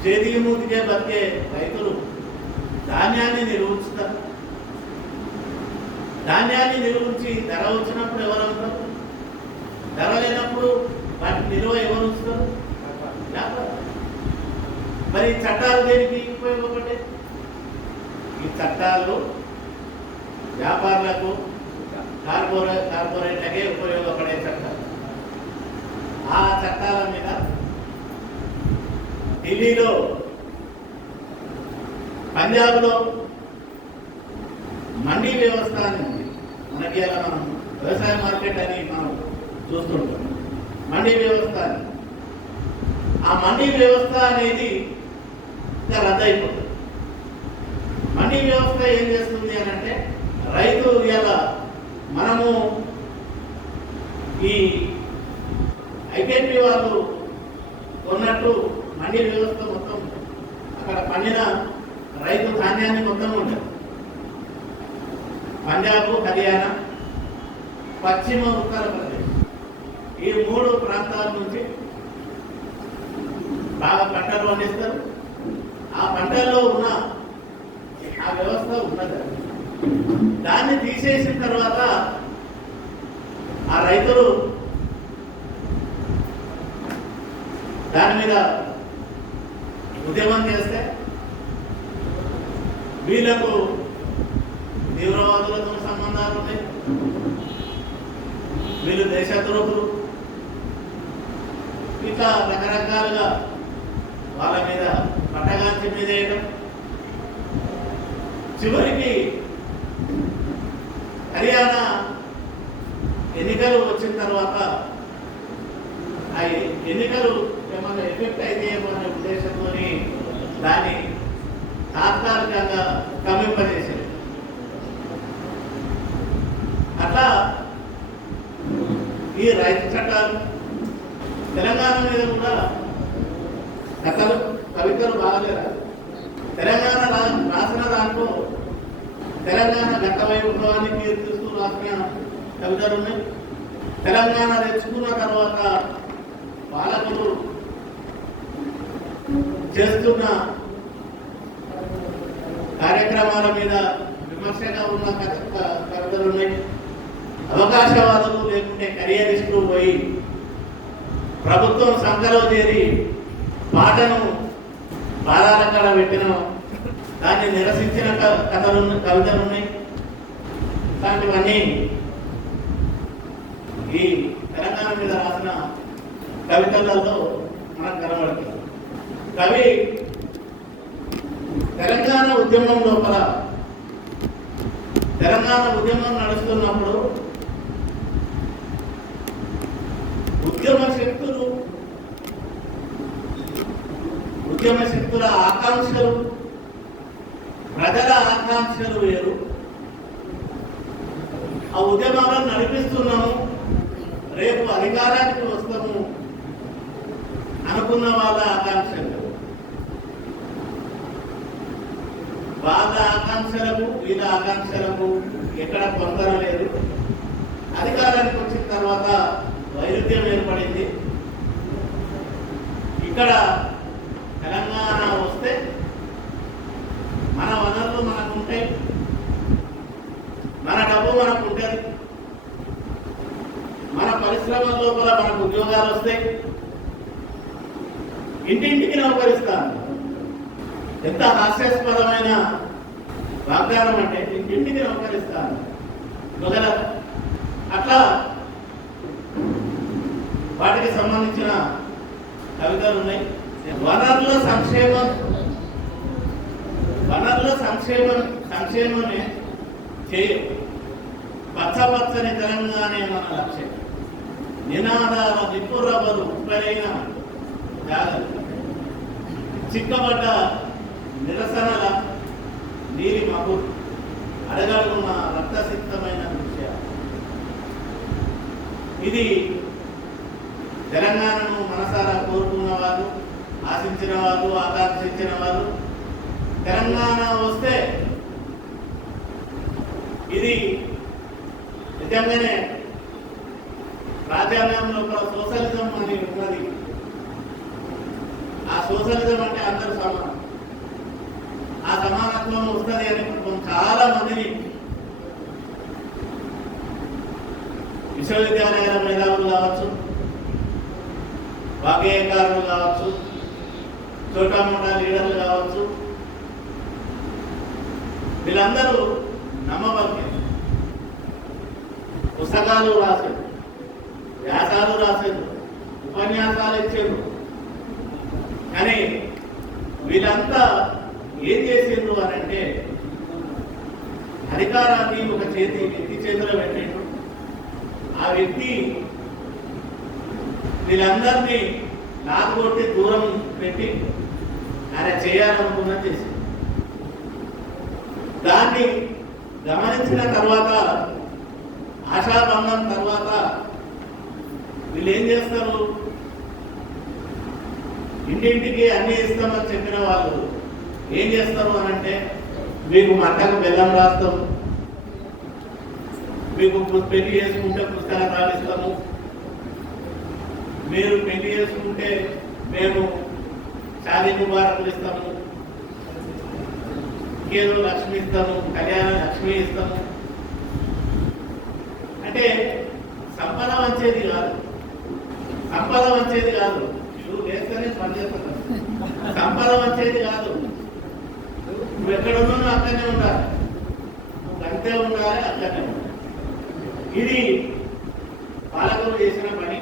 చేతికి మూతికే బతికే రైతులు ధాన్యాన్ని నిలువుంచుతారు. ధాన్యాన్ని నిలువుంచి ధర వచ్చినప్పుడు ఎవరు అమ్ముతారు? ధర లేనప్పుడు వాటి నిల్వ ఎవరు ఉంచుతారు? మరి చట్టాలు దేనికి ఉపయోగపడే? ఈ చట్టాలు వ్యాపారులకు, కార్పొరేట్లకే ఉపయోగపడే చట్టాలు. ఆ చట్టాల మీద ఢిల్లీలో, పంజాబ్లో మండీ వ్యవస్థ అని ఉంది. మనకి అలా మనం వ్యవసాయ మార్కెట్ అని మనం చూస్తుంటాం. మండీ వ్యవస్థ అని, ఆ మండీ వ్యవస్థ అనేది ఇంకా రద్దయిపోతుంది. మండీ వ్యవస్థ ఏం చేస్తుంది అని అంటే, రైతు ఇలా మనము ఈ ఐకేపీ వాళ్ళు కొన్నట్టు మండీ వ్యవస్థ మొత్తం అక్కడ పండిన రైతు ధాన్యాన్ని మొత్తం ఉంటుంది. పంజాబ్, హర్యానా, పశ్చిమ ఉత్తరప్రదేశ్ ఈ 3 ప్రాంతాల నుంచి బాగా పంటలు పండిస్తారు. ఆ పంటల్లో ఉన్న ఆ వ్యవస్థ ఉన్నది. దాన్ని తీసేసిన తర్వాత ఆ రైతులు దాని మీద ఉద్యమం చేస్తే వీళ్ళకు తీవ్రవాదులతో సంబంధాలు ఉన్నాయి, వీళ్ళు దేశద్రోహులు, ఇట్లా రకరకాలుగా వాళ్ళ మీద పట్టగాంచి మీద వేయడం. చివరికి హర్యానా ఎన్నికలు వచ్చిన తర్వాత ఆ ఎన్నికలు ఏమైనా ఎఫెక్ట్ అయితే అనే ఉద్దేశంతో దాన్ని తాత్కాలికంగా కమింపజేశారు. అట్లా ఈ రైతు చట్టాలు తెలంగాణ మీద కూడా కథలు కవితలు బాగాలేరా? తెలంగాణ రాసిన దాంట్లో తెలంగాణ గత వైభవాన్ని కీర్తిస్తూ రాసిన కవితలు ఉన్నాయి. తెలంగాణ తెచ్చుకున్న తర్వాత పాలకులు చేస్తున్న కార్యక్రమాల మీద విమర్శగా ఉన్న కవితలు ఉన్నాయి. అవకాశవాదులు లేకుంటే కెరియరిస్టులు పోయి ప్రభుత్వం సంఘలో చేరి పాటను పాదాల కాడ పెట్టిన దాన్ని నిరసించిన కవితలు ఉన్నాయి. ఇలాంటివన్నీ ఈ తెలంగాణ మీద రాసిన కవితలలో మనకు కనబడుతుంది. కవి తెలంగాణ ఉద్యమం లోపల తెలంగాణ ఉద్యమం నడుస్తున్నప్పుడు ఉద్యమ శక్తుల ఆకాంక్షలు, ప్రజల ఆకాంక్షలు వేరు. ఆ ఉద్యమాలను నడిపిస్తున్నాము, రేపు అధికారానికి వస్తాము అనుకున్న వాళ్ళ ఆకాంక్షలు, వాళ్ళ ఆకాంక్షలకు వీళ్ళ ఆకాంక్షలకు ఎక్కడ పొందర లేదు. అధికారానికి వచ్చిన తర్వాత వైరుధ్యం ఏర్పడింది. ఇక్కడ తెలంగాణ వస్తే మన వనరులు మనకు ఉంటాయి, మన డబ్బు మనకు ఉంటుంది, మన పరిశ్రమల లోపల మనకు ఉద్యోగాలు వస్తాయి, ఇంటింటికి నౌకరిస్తాను. ఎంత హాస్యాస్పదమైన వాగ్దానం అంటే ఇంటింటికి నౌకరిస్తాను మొదల. అట్లా వాటికి సంబంధించిన కవితలు ఉన్నాయి. వనరుల సంక్షేమమే చేయ పచ్చని తెలంగాణ మన లక్ష్యం. నినాదాల దిక్కురబలు ఉప్పరైన జాగలు, చిక్కబడ్డ నిరసనల నీలి మగు అడగలున్న రక్తసిక్తమైన దృశ్యాలు. ఇది తెలంగాణను మనసారా కోరుకున్న వాళ్ళు, ఆశించిన వాళ్ళు, ఆకాంక్షించిన వాళ్ళు తెలంగాణ వస్తే ఇది నిజంగానే రాజ్యాంగంలో సోషలిజం అని ఉన్నది. ఆ సోషలిజం అంటే అందరూ సమానం, ఆ సమానత్వం వస్తుంది అని చాలా మందిని విశ్వవిద్యాలయాల మేధావులు కావచ్చు, వాగ్గేయకారులు కావచ్చు, చోటా మోటా లీడర్లు కావచ్చు, వీళ్ళందరూ నమ్మబలికే పుస్తకాలు రాశారు, వ్యాసాలు రాశారు, ఉపన్యాసాలు ఇచ్చారు. కానీ వీళ్ళంతా ఏం చేసిండ్రు అని అంటే అధికారాన్ని ఒక వ్యక్తి చేతిలో పెట్టిండ్రు. ఆ వ్యక్తి వీళ్ళందరినీ నాకు కొట్టి దూరం పెట్టి ఆయన చేయాలనుకున్నది చేసి, దాన్ని గమనించిన తర్వాత ఆశాభంగం తర్వాత వీళ్ళు ఏం చేస్తారు? ఇంటింటికి అన్ని ఇస్తామని చెప్పిన వాళ్ళు ఏం చేస్తారు అని అంటే, మీకు మట్టకు బెల్లం రాస్తాము, మీకు పెళ్లి చేసుకుంటే పుస్తకాలు రాసిస్తాము, మీరు పెళ్లి చేసుకుంటే మేము షాదీ ముబారకులు ఇస్తాము, ఇంకేదో లక్ష్మి ఇస్తాము, కళ్యాణ లక్ష్మి ఇస్తాము. అంటే సంపద వచ్చేది కాదు, సంపద వచ్చేది కాదు. నువ్వు వేస్తేనే పనిచేస్తాను. సంపద వచ్చేది కాదు. నువ్వు ఎక్కడ ఉన్నావు అక్కడనే ఉండాలి. నువ్వు అంతే ఉండాలి, అట్లనే ఉండాలి. ఇది పాలకులు చేసిన పని.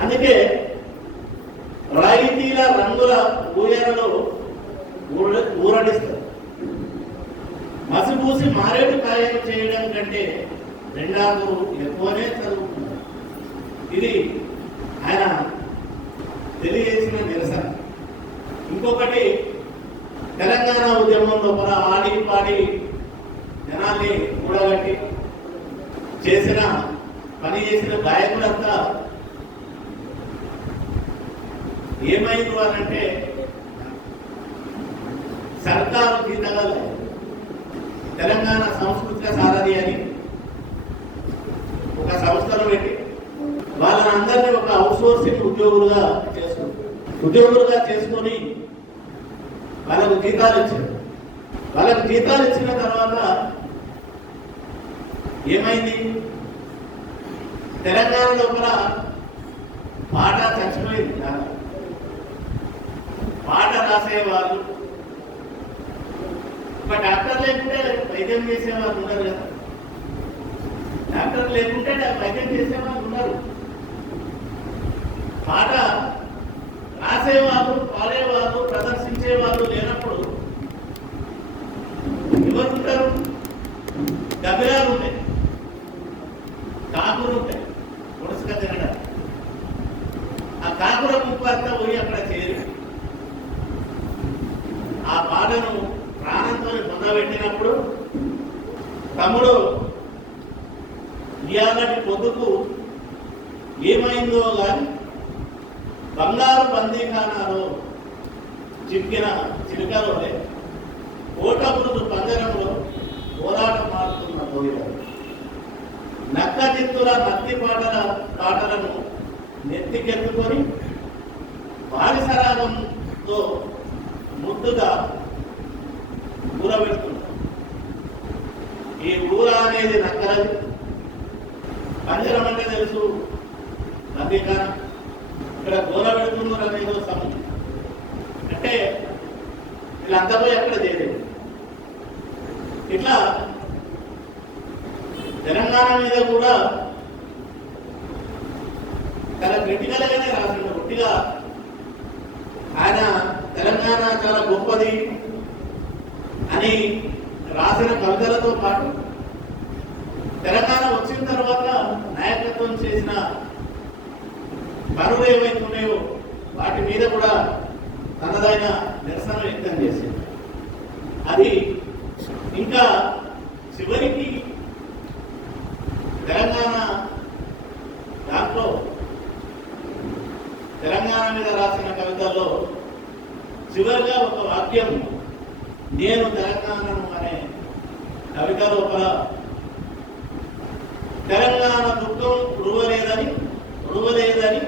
అందుకే రాయితీల రంగుల ఊయరలో ఊరడిస్తారు. మసిపూసి మారేడు కాయలు చేయడం కంటే రెండాకు ఎక్కువనే చదువుకున్నారు. ఇది ఆయన తెలియజేసిన నిరసన. ఇంకొకటి, తెలంగాణ ఉద్యమం లోపల ఆడి పాడి జనాన్ని కూడగట్టి పని చేసిన గాయకులంతా ఏమైంది అనంటే సర్కారు జీతగాలు తెలంగాణ సాంస్కృతిక సారథి అని ఒక సంస్థను పెట్టి వాళ్ళని అందరినీ ఒక అవుట్సోర్సింగ్ ఉద్యోగులుగా చేసుకొని వాళ్ళకు జీతాలు ఇచ్చారు. వాళ్ళకు జీతాలు ఇచ్చిన తర్వాత ఏమైంది, తెలంగాణ లోపల పాట చచ్చిపోయింది. పాట రాసేవాళ్ళు, ఒక డాక్టర్ లేకుంటే వైద్యం చేసేవాళ్ళు ఉన్నారు కదా, డాక్టర్ లేకుంటే వైద్యం చేసేవాళ్ళు ఉన్నారు. పాట రాసేవాళ్ళు, పాడేవాళ్ళు, ప్రదర్శించేవాళ్ళు లేనప్పుడు ఎవరు ఉంటారు? గబిలాలు ఉంటాయి, కాకులు ఉంటాయి, పొడుసుగా తినడానికి. ఆ కాకుల ముప్పు అంతా పోయి అక్కడ చేరి ఆ పాటను ప్రాణంతో పొందబెట్టినప్పుడు తమ్ముడు ఇయాలటి పొద్దుకు ఏమైందో కానీ బంగారు బందీఖానాలో చిక్కిన చిలుకలోనే ఓటములు పంజరంలో పోరాటం మారుతున్న తోయిరాడు నక్క చిత్తుల నత్తి పాటలను నెత్తికెత్తుకొని బాలిసరాగంతో ముద్దుగా ఊరబెడుతున్నారు. ఈ ఊర అనేది నక్కలది, పంజరం అంటే తెలుసు, బందీఖానా. ఇక్కడ గోల పెడుతున్నారు అనేది సమయం. అంటే వీళ్ళంతా పోయి ఎక్కడ చేయలేదు. ఇట్లా తెలంగాణ మీద కూడా చాలా క్రిటికల్గానే రాసిండు. గట్టిగా ఆయన తెలంగాణ చాలా గొప్పది అని రాసిన కవితలతో పాటు తెలంగాణ వచ్చిన తర్వాత నాయకత్వం చేసిన పనులు ఏవైతే ఉన్నాయో వాటి మీద కూడా తనదైన నిరసన వ్యక్తం చేసింది. అది ఇంకా చివరికి దాంట్లో తెలంగాణ మీద రాసిన కవితల్లో చివరిగా ఒక వాక్యం, నేను తెలంగాణను అనే కవిత లోపల తెలంగాణ దుఃఖం రువలేదని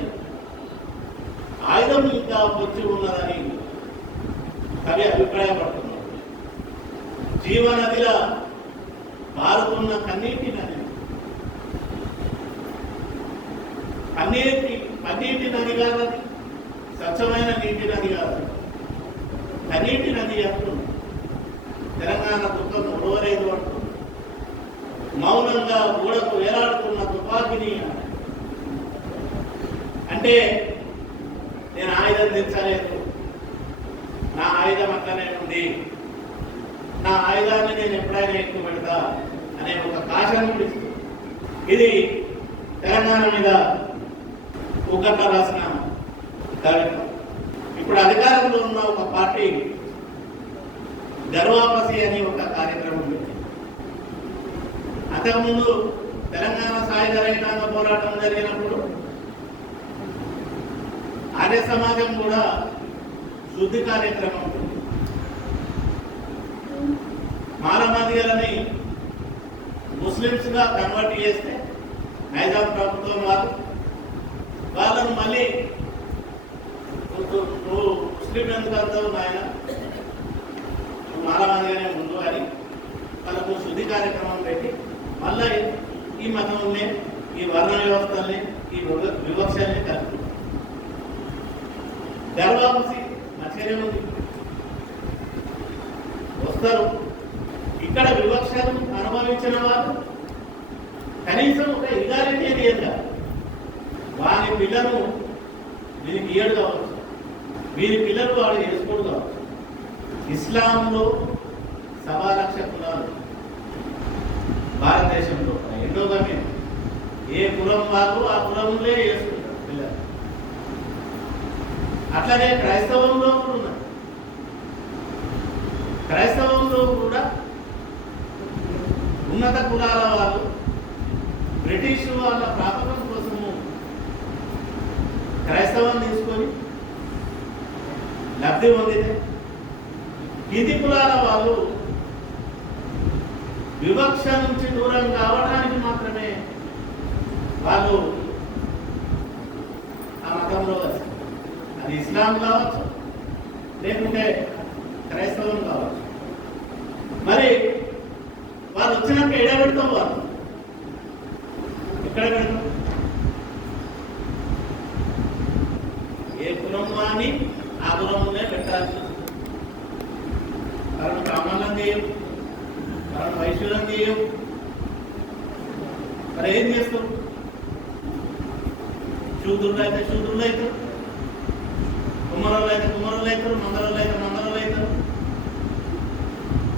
ఆయుధం ఇంకా వచ్చి ఉన్నదని కవి అభిప్రాయపడుతున్నాడు. జీవనదిలా మారుతున్న కన్నీటి నది, కన్నీటి నది కాదని, స్వచ్ఛమైన నీటి నది కాదు, కన్నీటి నది అంటుంది. తెలంగాణ దుఃఖం ఉడవలేదు అంటుంది. మౌనంగా గోడకు వేలాడుతున్న తుపాకిని అంటే నేను ఆయుధం తెచ్చలేదు, నా ఆయుధం అట్లనే ఉంది, నా ఆయుధాన్ని నేను ఎప్పుడైనా ఎక్కువ పెడతా అనే ఒక కాశను పిలుస్తుంది. ఇది తెలంగాణ మీద ఒకట్ల రాసిన కవిత. ఇప్పుడు అధికారంలో ఉన్న ఒక పార్టీ గర్వాపసి అని ఒక కార్యక్రమం పెట్టింది. అంతకుముందు తెలంగాణ సాయుధ రైతాంగ పోరాటం జరిగినప్పుడు ఆర్య సమాజం కూడా శుద్ధి కార్యక్రమం ఉంటుంది. మాలమాదిగలని ముస్లిమ్స్ గా కన్వర్ట్ చేస్తే నైజాం ప్రభుత్వం వాళ్ళను మళ్ళీ నువ్వు ముస్లిం ఎందుకు అంటావు నాయన, నువ్వు మాలమాదిగానే ముందు అని వాళ్ళకు శుద్ధి కార్యక్రమం పెట్టి మళ్ళీ ఈ మతంని, ఈ వర్ణ వ్యవస్థల్ని, ఈ వివక్షల్ని కలుపుతుంది. గర్వాపసి మంచిగానే ఉంది, వస్తారు. ఇక్కడ ఇక్కడ వివక్షను అనుభవించిన వారు కనీసం ఒక ఇగాలిటేరియన్గా వారి పిల్లలు వీరికి ఇయ్యడు కావచ్చు, వీరి పిల్లలు వాడు చేసుకోడు కావచ్చు. ఇస్లాంలో 1,00,000 కులాలు భారతదేశంలో ఎండోగమే, ఏ కులం వాళ్ళు ఆ కులంలో చేసుకుంటారు పిల్లలు. అట్లనే క్రైస్తవంలో కూడా ఉన్నారు. క్రైస్తవంలో కూడా ఉన్నత కులాల వాళ్ళు బ్రిటిష్ వాళ్ళ ప్రాపకం కోసము క్రైస్తవాన్ని తీసుకొని లబ్ధి పొందితే, కింది కులాల వాళ్ళు వివక్ష నుంచి దూరం కావడానికి మాత్రమే వాళ్ళు ఆ మతంలో వచ్చారు. అది ఇస్లాం కావచ్చు, లేకుంటే క్రైస్తవం కావచ్చు. మరి వాళ్ళు వచ్చినాక ఎడబెడతాం, వాళ్ళు ఎక్కడ పెడతాం? ఏ కులం అని ఆ కులంలోనే పెట్టాల్సి వస్తుంది. कारण ब्राह्मणांना देव, कारण వైశ్యులను देव, మరి ఏం చేస్తాం? శూద్రులు అయితే శూద్రులు అవుతారు, కుమ్మరోళ్ళు అయితే కుమ్మరోళ్ళు అవుతారు, మంగళోళ్ళు అయితే మంగళోళ్ళు అవుతారు,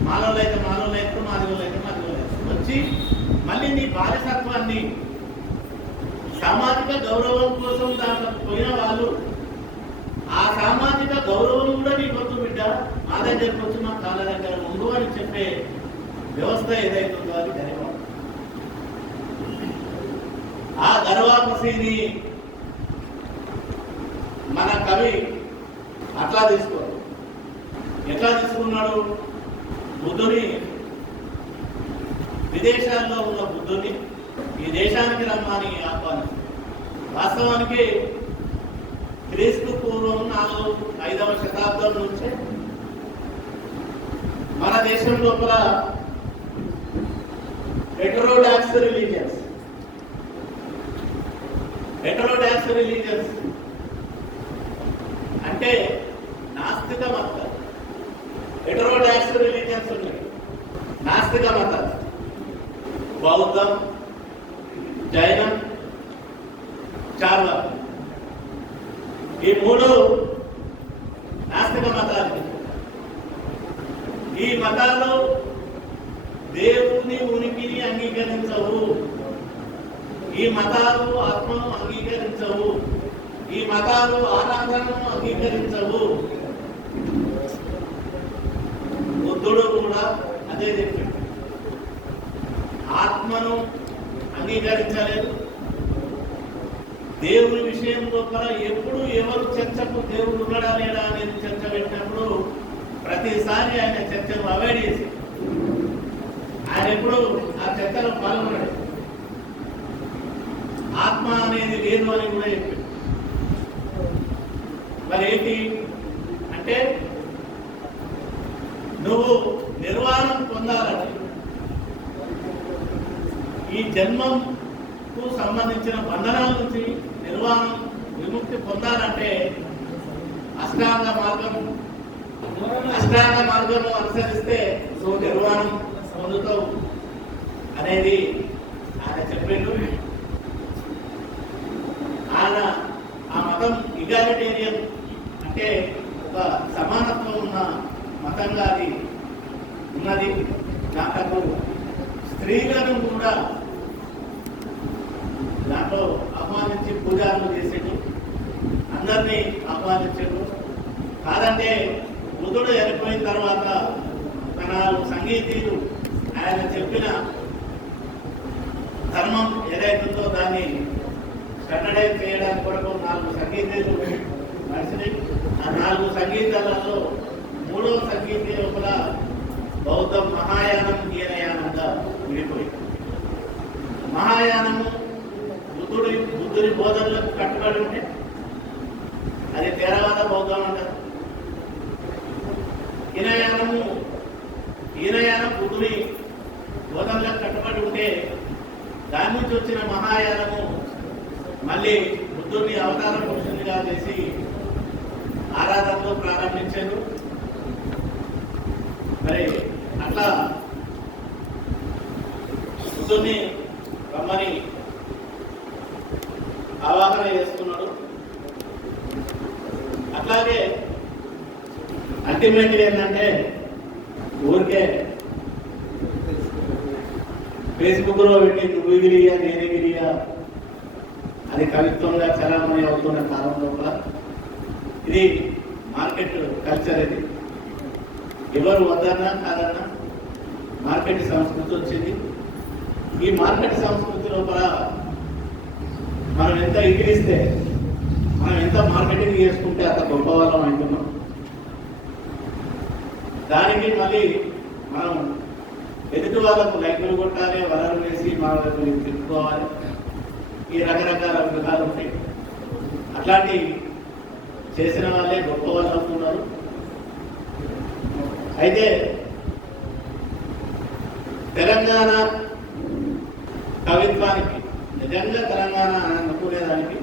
మాలోళ్ళు అయితే మాలోళ్ళు అవుతారు, మాదిగోళ్ళు అయితే మాదిగోళ్ళు అవుతారు. వచ్చి మళ్ళీ నీ బానిసత్వాన్ని సామాజిక గౌరవం కోసం దాంట్లో పోయిన వాళ్ళు ఆ సామాజిక గౌరవం కూడా నీ వద్దు బిడ్డ, మా దగ్గరకు వచ్చి మా కాళ్ళ దగ్గర ముందు అని చెప్పే వ్యవస్థ ఏదైతుందో అది గర్వం. ఆ గర్వాపసిని మన కవి అట్లా తీసుకోవాలి. ఎట్లా తీసుకున్నాడు? బుద్ధుని, విదేశాల్లో ఉన్న బుద్ధుని ఈ దేశానికి రమ్మని ఆహ్వానించారు. వాస్తవానికి క్రీస్తు పూర్వం 4వ-5వ శతాబ్దం నుంచే మన దేశం లోపల హెటరోడాక్స్ రిలీజియన్స్ అంటే నాస్తిక మతాలు. హెటరోడాక్స్ రిలీజియన్స్ ఉన్నాయి. నాస్తిక మతాలు బౌద్ధం, జైనం, చార్వాకం, ఈ 3 నాస్తిక మతాలు. ఈ మతాల్లో దేవుని ఉనికిని అంగీకరించవు, ఈ మతాలు ఆత్మను అంగీకరించవు, ఈ మతాలు ఆరాధనను అంగీకరించవు. బుద్ధుడు కూడా అదే చెప్పాడు. ఆత్మను అంగీకరించలేదు. దేవుని విషయం లోపల ఎప్పుడు ఎవరు చర్చకు దేవుడు ఉన్నాడా లేడా అనేది చర్చ పెట్టినప్పుడు ప్రతిసారి ఆయన చర్చను అవాయిడ్ చేసి ఆయన ఎప్పుడు ఆ చర్చలో పాల్గొన్నాడు. ఆత్మ అనేది లేదు అని కూడా చెప్పాడు. మరి ఏంటి అంటే, నువ్వు నిర్వాణం పొందాలంటే, ఈ జన్మకు సంబంధించిన బంధనాల నుంచి నిర్వాణం విముక్తి పొందాలంటే అష్టాంగ మార్గము అనుసరిస్తే నువ్వు నిర్వాణం పొందుతావు అనేది ఆయన చెప్పిండు. ఆయన ఆ మతం ఇగాలిటేరియన్ అంటే ఒక సమానత్వం ఉన్న మతంగా అది ఉన్నది. దాంట్లో స్త్రీలను కూడా దాంట్లో ఆహ్వానించి పూజలు చేసేటు, అందరినీ ఆహ్వానించాడు. కాదంటే బుద్ధుడు చనిపోయిన తర్వాత 4 సంగీతీయులు ఆయన చెప్పిన ధర్మం ఏదైతుందో దాన్ని స్టాండర్డైజ్ చేయడానికి కొరకు 4 సంగీతీయులు నడిచినాయి. ఆ 4 సంగీతాలలో 3వ సంగీతి లోపల బౌద్ధం మహాయానం, హీనయానంగా విడిపోయింది. మహాయానము బుద్ధుని బోధనలకు కట్టుబడి ఉంటే అది తేరవాద బౌద్ధం అంటారు. హీనయానం బుద్ధుని బోధనలకు కట్టుబడి ఉంటే దాని నుంచి వచ్చిన మహాయానము మళ్ళీ బుద్ధుని అవతార పురుషునిగా చేసి ఆరాధనలో ప్రారంభించారు. మరి అట్లా శిష్యుని రమ్మని ఆవాహన చేస్తున్నాడు. అట్లాగే అల్టిమేట్లీ ఏంటంటే ఊరికే ఫేస్బుక్లో పెట్టి నువ్వు గిరియా నేను గిరియా అది కవిత్వంగా చలామణి అవుతున్న కాలం లోపల ఇది మార్కెట్ కల్చర్. ఇది ఎవరు వద్దన్నా కాదన్నా మార్కెట్ సంస్కృతి వచ్చింది. ఈ మార్కెట్ సంస్కృతి లోపల మనం ఎంత ఎగిరిస్తే, మనం ఎంత మార్కెటింగ్ చేసుకుంటే అంత గొప్ప వాళ్ళం అవుతున్నాం. దానికి మళ్ళీ మనం ఎదుటి వాళ్ళకు లైకులు కొట్టాలి, వలలు వేసి మా వైపు తిప్పుకోవాలి. ఈ రకరకాల విధాలు ఉంటాయి. అట్లాంటి చేసిన వాళ్ళే గొప్ప వాళ్ళు అవుతున్నారు. అయితే తెలంగాణ కవిత్వానికి నిజంగా తెలంగాణ అనుకునేదానికి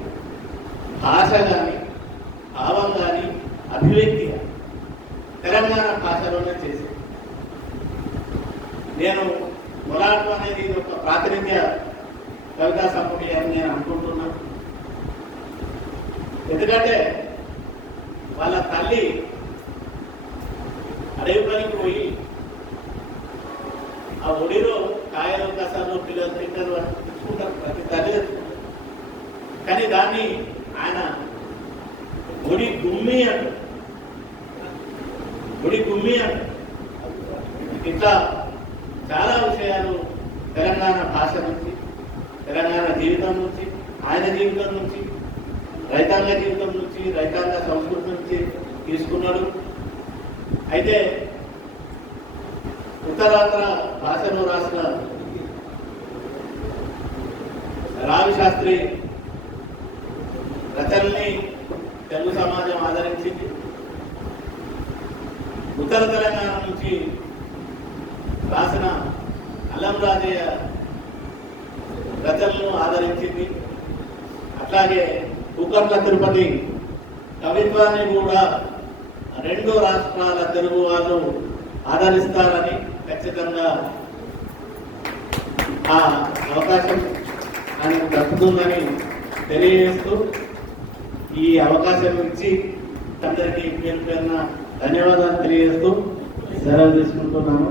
భాష కానీ భావం కానీ అభివ్యక్తి తెలంగాణ భాషలోనే చేసి నేను మొలాటు అనేది ఒక ప్రాతినిధ్య కవితా సంపుటి అని నేను అనుకుంటున్నాను. ఎందుకంటే వాళ్ళ తల్లి అడవి పనికి పోయి ఆ ఒడిలో కాయలు కసాలు పిల్లలు తింటారు తెచ్చుకుంటారు, ప్రతి తల్లి తెచ్చుకుంటారు. కానీ దాన్ని ఆయన ఒడి గుమ్మి అంటారు, ఒడి గుమ్మి అంటారు. ఇట్లా చాలా విషయాలు తెలంగాణ భాష నుంచి, తెలంగాణ జీవితం నుంచి, ఆయన జీవితం నుంచి, రైతాంగ జీవితం నుంచి, రైతాంగ సంస్కృతి నుంచి తీసుకున్నాడు. అయితే ఉత్తరాంధ్ర భాషలో రాసిన రావి శాస్త్రి రచనల్ని తెలుగు సమాజం ఆదరించింది. ఉత్తర తెలంగాణ నుంచి రాసిన అల్లం రాజయ్య రచనలను ఆదరించింది. అట్లాగే కూకట్ల తిరుపతి కవిత్వాన్ని కూడా రెండు రాష్ట్రాల తెలుగు వాళ్ళు ఆదరిస్తారని ఖచ్చితంగా ఆ అవకాశం ఆయనకు దక్కుతుందని తెలియజేస్తూ ఈ అవకాశం ఇచ్చి అందరికీ పేరు పేరున ధన్యవాదాలు తెలియజేస్తూ సెలవు తీసుకుంటున్నాను.